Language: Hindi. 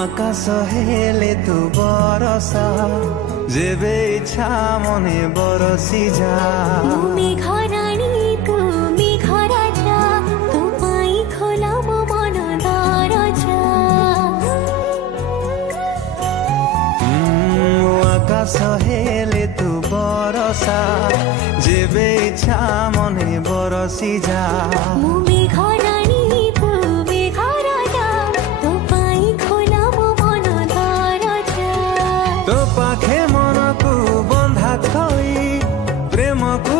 आकाश हेले तू बरसा जेबे इच्छा मने बरसी जा मेघरानी तू मेघ राजा तू पाई खोला मो मन दरजा आकाश हेले तू बरसा जेबे इच्छा मने बरसी जा मेघरानी तू मेघ राजा तू पाई खोला मो मन दरजा तो पाखे मन को बंधा थई प्रेम को